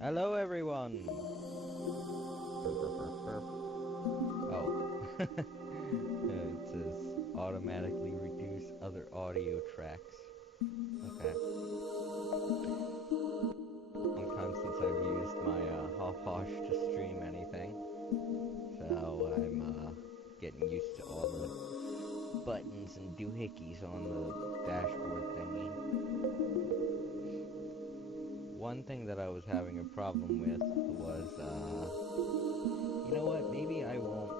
Hello everyone! Oh. It says automatically reduce other audio tracks. Okay. Long time since I've used my Hopposh to stream anything. So I'm getting used to all the buttons and doohickeys on the dashboard thingy. One thing that I was having a problem with was, you know what, maybe I won't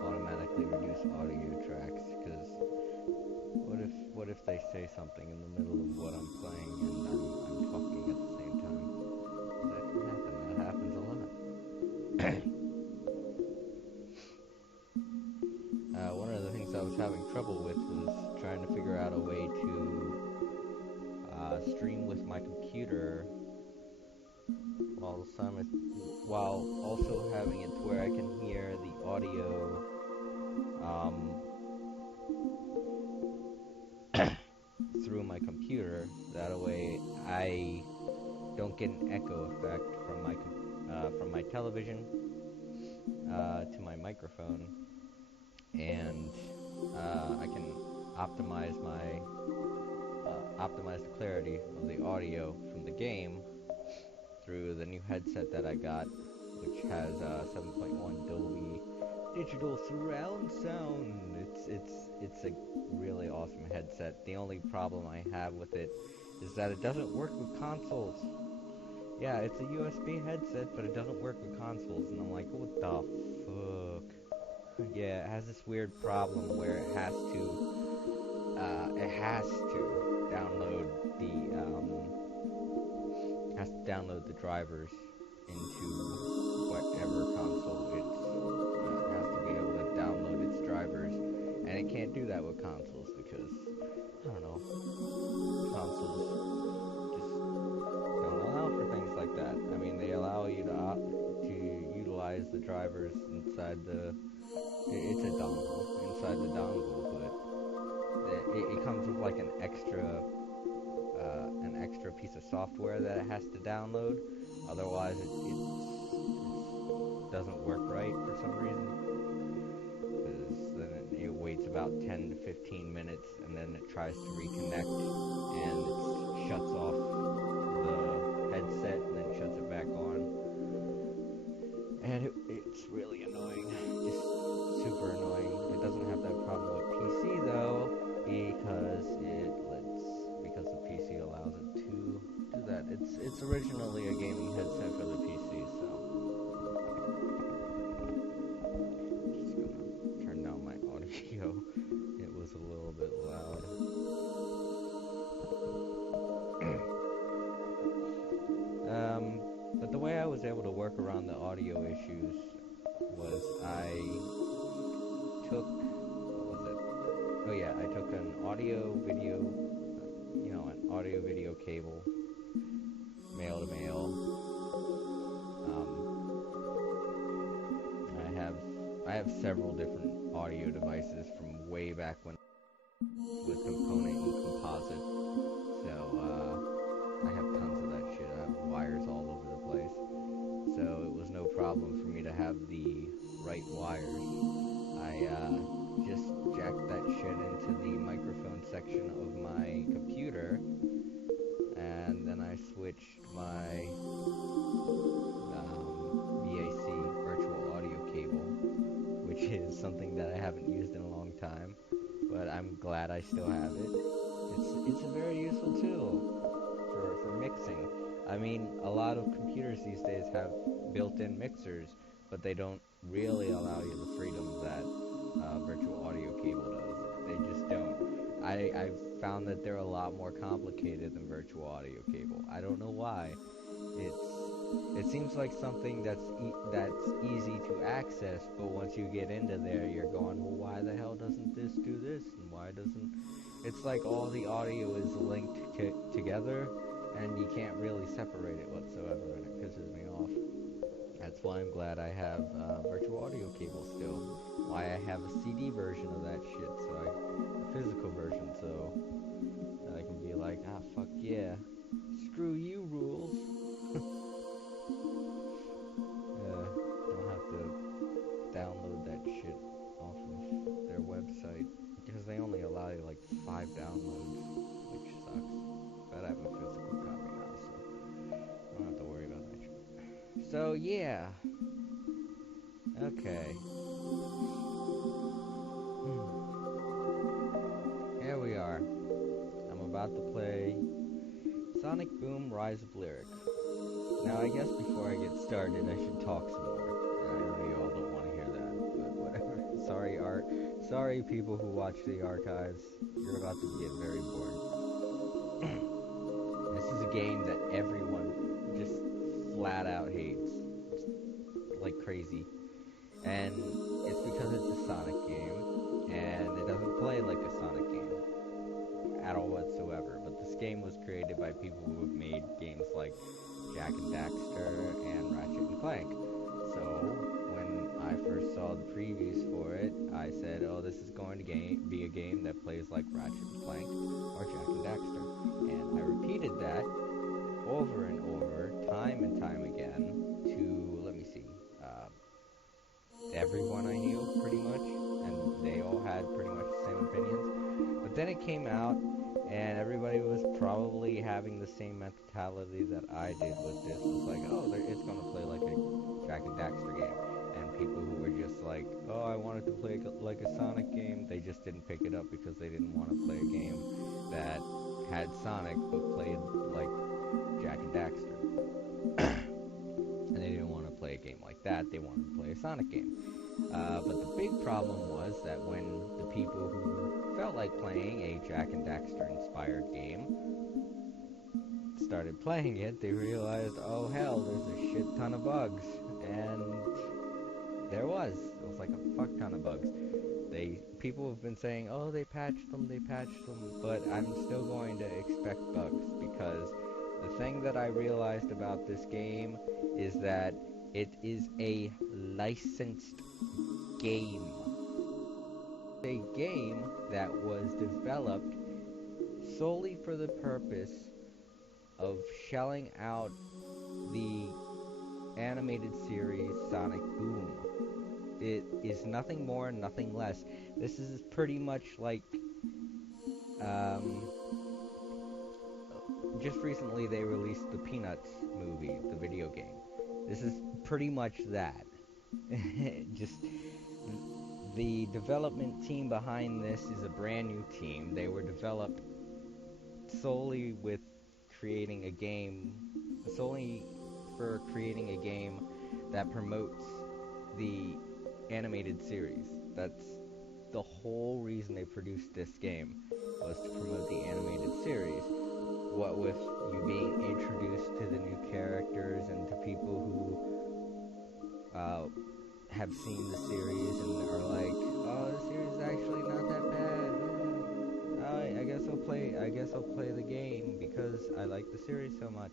automatically reduce audio tracks, because what if they say something in the middle of what I'm playing and I'm talking at the same time? That can happen, that happens a lot. One of the things I was having trouble with was trying to figure out a way to stream with my computer while also having it to where I can hear the audio through my computer. That way I don't get an echo effect from my television to my microphone, and I can optimize the clarity of the audio from the game through the new headset that I got, which has 7.1 Dolby digital surround sound. It's a really awesome headset. The only problem I have with it is that it doesn't work with consoles. Yeah, it's a USB headset, but it doesn't work with consoles, and I'm like, what the fuck? Yeah, it has this weird problem where it has to download the drivers into whatever console it has to be able to download its drivers, and it can't do that with consoles because, I don't know, consoles just don't allow for things like that. I mean, they allow you to utilize the drivers inside it's a dongle, inside the dongle, but it comes with like an extra piece of software that it has to download. Otherwise, it doesn't work right for some reason. Because then it waits about 10 to 15 minutes, and then it tries to reconnect, and it shuts off the headset, and then shuts it back on. And it's really annoying. Just super annoying. It doesn't have that problem with PC though, because the PC allows it to do that. It's originally a gaming headset for the PC, so I'm just gonna turn down my audio. It was a little bit loud. But the way I was able to work around the audio issues was I took an audio video cable, male to male. I have several different audio devices from way back when with component and composite. So I have tons of that shit. I have wires all over the place. So it was no problem for me to have the right wires. I just jacked that shit into the microphone section of my computer, and then I switched my VAC, virtual audio cable, which is something that I haven't used in a long time, but I'm glad I still have it. It's a very useful tool. lot of computers these days have built-in mixers, but they don't really allow you the freedom that virtual audio cable does. They just don't. I've found that they're a lot more complicated than virtual audio cable. I don't know why. It seems like something that's easy to access, but once you get into there, you're going, well, why the hell doesn't this do this, and why doesn't? It's like all the audio is linked together, and you can't really separate it whatsoever, and it pisses me off. That's why I'm glad I have virtual audio cable still. Why I have a CD version of that shit, a physical version, so I can be like, ah, fuck yeah, screw you, rules. Don't have to download that shit off of their website because they only allow you like 5 downloads, which sucks. But I have a physical copy now, so I don't have to worry about that shit. So yeah, okay. Here we are. I'm about to play Sonic Boom Rise of Lyric. Now I guess before I get started I should talk some more. I know you all don't want to hear that, but whatever. Sorry, Art. Sorry, people who watch the archives. You're about to get very bored. This is a game that everyone just flat out hates. Just like crazy. And it's because it's a Sonic game, and it doesn't play like a Sonic game at all whatsoever. But this game was created by people who have made games like Jak and Daxter and Ratchet and Clank. So when I first saw the previews for it, I said, oh, this is going to be a game that plays like Ratchet and Clank or Jak and Daxter. And I repeated that over and over, time and time again, to, let me see, everyone I knew, pretty much, and they all had pretty much the same opinions. But then it came out, and everybody was probably having the same mentality that I did with this. It was like, oh, it's going to play like a Jak and Daxter game. And people who were just like, oh, I wanted to play like a Sonic game, they just didn't pick it up because they didn't want to play a game that had Sonic but played like Jak and Daxter. And they didn't want to play a game like that, they wanted to play a Sonic game. But the big problem was that when the people who felt like playing a Jak and Daxter inspired game started playing it, they realized, oh hell, there's a shit ton of bugs. And there was like a fuck ton of bugs. People have been saying, oh, they patched them, but I'm still going to expect bugs, because the thing that I realized about this game is that it is a licensed game. A game that was developed solely for the purpose of shelling out the animated series Sonic Boom. It is nothing more, nothing less. This is pretty much like, just recently they released the Peanuts movie, the video game. This is pretty much that. Just, the development team behind this is a brand new team. They were developed solely with creating a game, solely for creating a game that promotes the animated series. That's the whole reason they produced this game, was to promote the animated series. What with you being introduced to the new characters and to people who have seen the series and are like, oh, the series is actually not that bad. I guess I'll play the game because I like the series so much.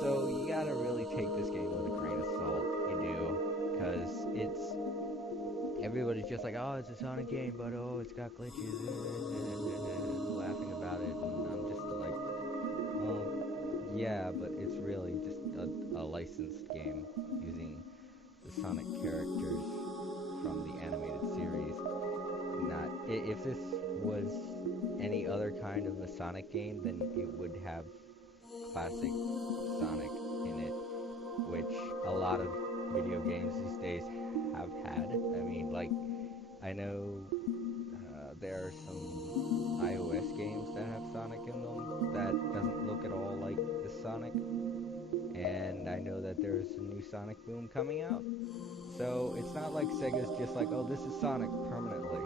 So you gotta really take this game with a grain of salt. You do, because everybody's just like, oh, it's a Sonic game, but oh, it's got glitches, laughing about it, and I'm just like, well, yeah, but it's really just a licensed game using the Sonic characters from the animated series. Not, if this was any other kind of a Sonic game, then it would have classic Sonic in it, which a lot of video games these days have had. I mean, like, I know there are some iOS games that have Sonic in them that doesn't look at all like the Sonic Sonic Boom coming out. So it's not like Sega's just like, oh, this is Sonic permanently.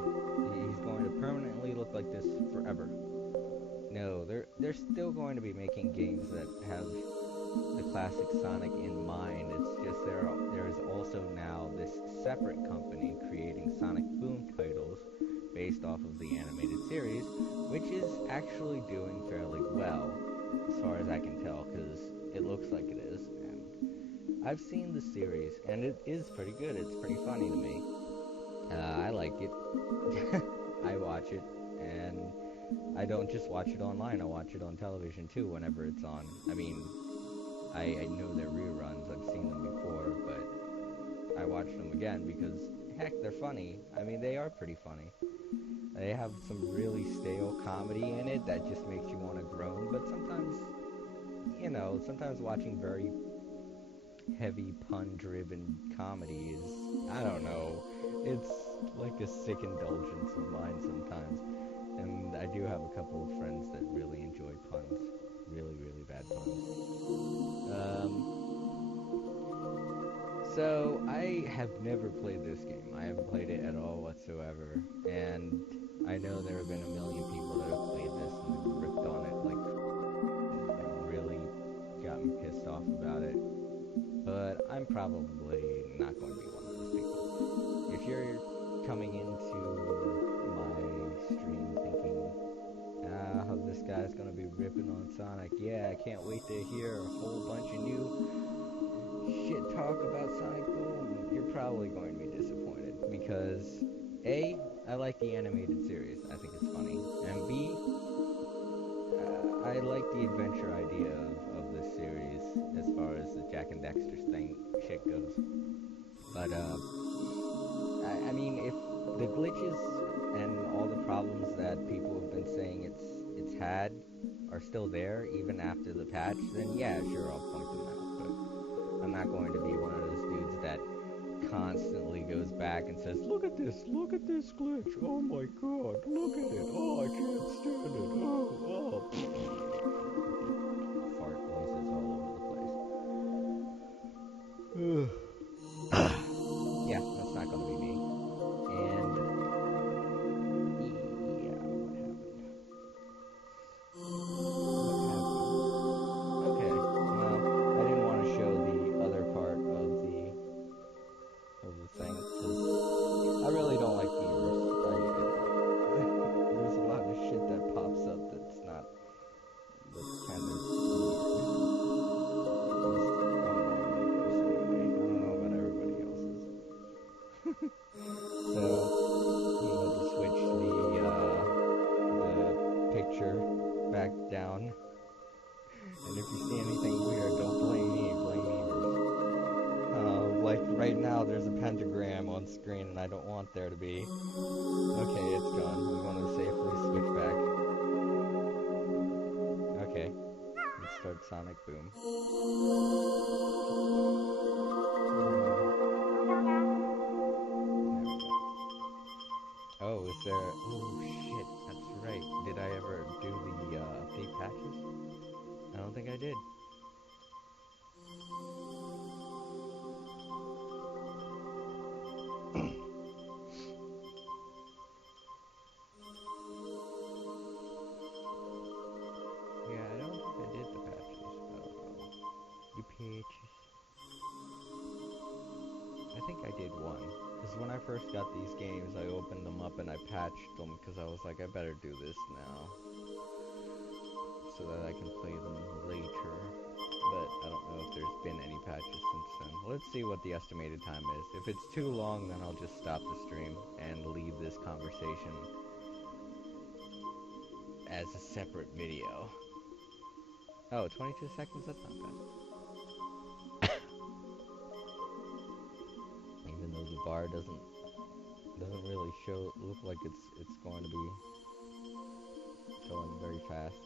He's going to permanently look like this forever. No, they're still going to be making games that have the classic Sonic in mind. It's just there is also now this separate company creating Sonic Boom titles based off of the animated series, which is actually doing fairly well, as far as I can tell, because it looks like it is. And I've seen the series, and it is pretty good. It's pretty funny to me. I like it. I watch it, and I don't just watch it online. I watch it on television too whenever it's on. I mean, I know they're reruns. I've seen them before, but I watch them again because, heck, they're funny. I mean, they are pretty funny. They have some really stale comedy in it that just makes you want to groan, but sometimes, sometimes watching very heavy pun-driven comedy is, I don't know, it's like a sick indulgence of mine sometimes. And I do have a couple of friends that really enjoy puns. Really, really bad puns. So, I have never played this game. I haven't played it at all whatsoever. And I know there have been a million people that have played this and they've ripped on it, like, and really got me pissed off about it. But I'm probably not going to be one of those people. If you're coming into my stream thinking, this guy's gonna be ripping on Sonic, yeah, I can't wait to hear a whole bunch of new shit talk about Sonic Boom, you're probably going to be disappointed, because A, I like the animated series, I think it's funny, and B, I like the adventure idea of this series as far as the Jak and Daxter shit goes. But I mean, if the glitches and all the problems that people have been saying it's had are still there even after the patch, then yeah, sure, I'll point them out. But I'm not going to be one of those dudes that constantly goes back and says, look at this glitch, oh my god, look at it, oh, I can't stand it, oh. Fart noises all over the place. Yeah, that's not gonna be me. And yeah, what happened? Okay, well, I didn't want to show the other part of the thing, because I really don't like beavers. There's a lot of shit that pops up that's kind of weird. I don't know about everybody else's. So, you had to switch the picture back down. And if you see anything weird, don't blame me, blame Evers. Like right now there's a pentagram on screen and I don't want there to be. Okay, it's gone. I'm going to safely switch back. Okay, let's start Sonic Boom. Oh, is there... Oh, shit, that's right. Did I ever do the update patches? I don't think I did. Yeah, I don't think I did the patches. The patches. I think I did one. Because when I first got these games, I opened them up and I patched them because I was like, I better do this now. So that I can play them later. But I don't know if there's been any patches since then. Let's see what the estimated time is. If it's too long, then I'll just stop the stream and leave this conversation as a separate video. Oh, 22 seconds? That's not bad. Even though the bar doesn't really look like it's going to be going very fast.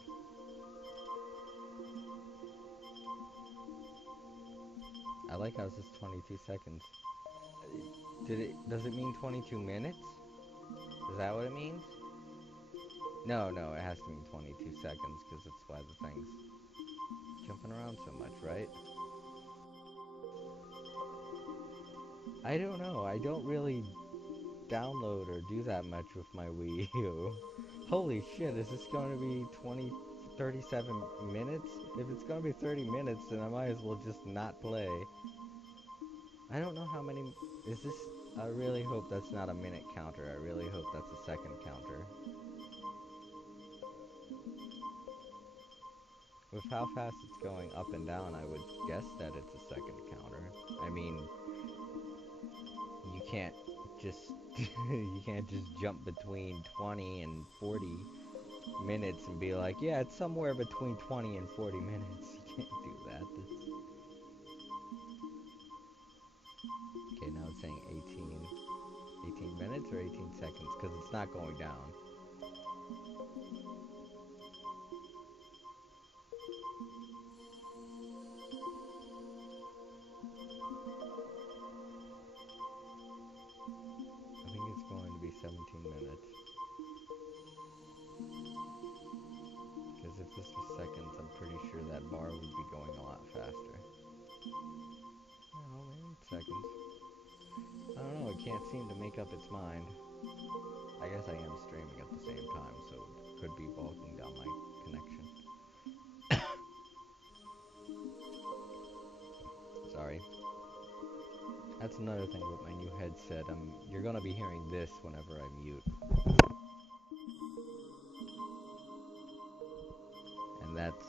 I like how it says 22 seconds. Does it mean 22 minutes? Is that what it means? No, it has to mean 22 seconds, because that's why the thing's jumping around so much, right? I don't know. I don't really download or do that much with my Wii U. Holy shit, is this going to be 37 minutes? If it's going to be 30 minutes, then I might as well just not play. I don't know how many... Is this... I really hope that's not a minute counter. I really hope that's a second counter. With how fast it's going up and down, I would guess that it's a second counter. I mean, you can't just you can't just jump between 20 and 40 minutes and be like, yeah, it's somewhere between 20 and 40 minutes. You can't do that. Okay, now it's saying 18 minutes or 18 seconds because it's not going down. I think it's going to be 17 minutes. Because if this was seconds, I'm pretty sure that bar would be going a lot faster. Oh, maybe it's seconds. I don't know, it can't seem to make up its mind. I guess I am streaming at the same time, so it could be bogging down my connection. Sorry. That's another thing with my new headset. You're gonna be hearing this whenever I mute. And that's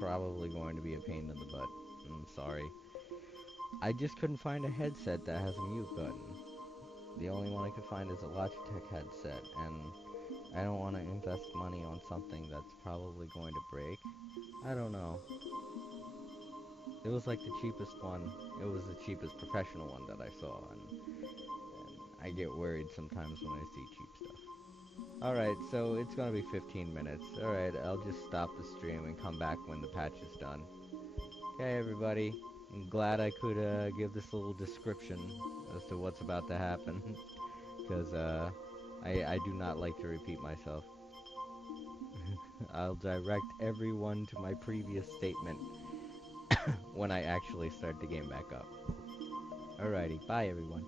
probably going to be a pain in the butt. I'm sorry. I just couldn't find a headset that has a mute button. The only one I could find is a Logitech headset, and I don't want to invest money on something that's probably going to break. I don't know. It was like the cheapest one. It was the cheapest professional one that I saw, and I get worried sometimes when I see cheap stuff. Alright, so it's gonna be 15 minutes. Alright, I'll just stop the stream and come back when the patch is done. Okay, everybody. I'm glad I could give this little description as to what's about to happen. Because I do not like to repeat myself. I'll direct everyone to my previous statement when I actually start the game back up. Alrighty, bye everyone.